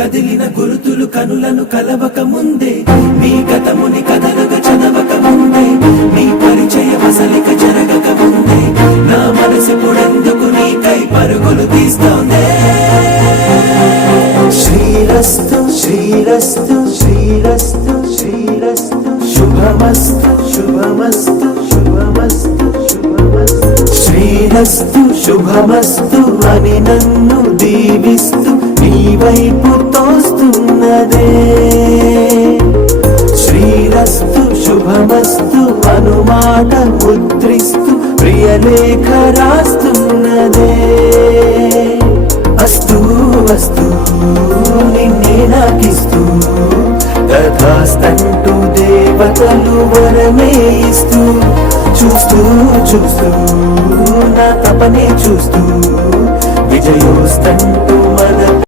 కదిలిన గురుతులు కనులను కలవక ముందే, నీ గతముని కథలుగా చదవక ముందే, నీ పరిచయ వసలిక జరగక ముందే, నా మనసిప్పుడెందుకు నీకై పరుగులు తీస్తోందే. శ్రీరస్తు శ్రీరస్తు శ్రీరస్తు శ్రీరస్తు శుభమస్తు శుభమస్తు శుభమస్తు శుభమస్తు. శ్రీరస్తు శుభమస్తు అని నన్ను దీవిస్తూ నీ వైపు తోస్తున్నదే. శ్రీరస్తు శుభమస్తు అనుమాట ముద్రిస్తూ ప్రియలేఖ రాస్తున్నదే. అస్తు అస్తు నిన్నే నాకిస్తూ తథాస్తంటూ దేవతలు వరమే ఇస్తూ, చూస్తూ చూస్తూ నా తపనే చూస్తూ విజయోస్తంటూ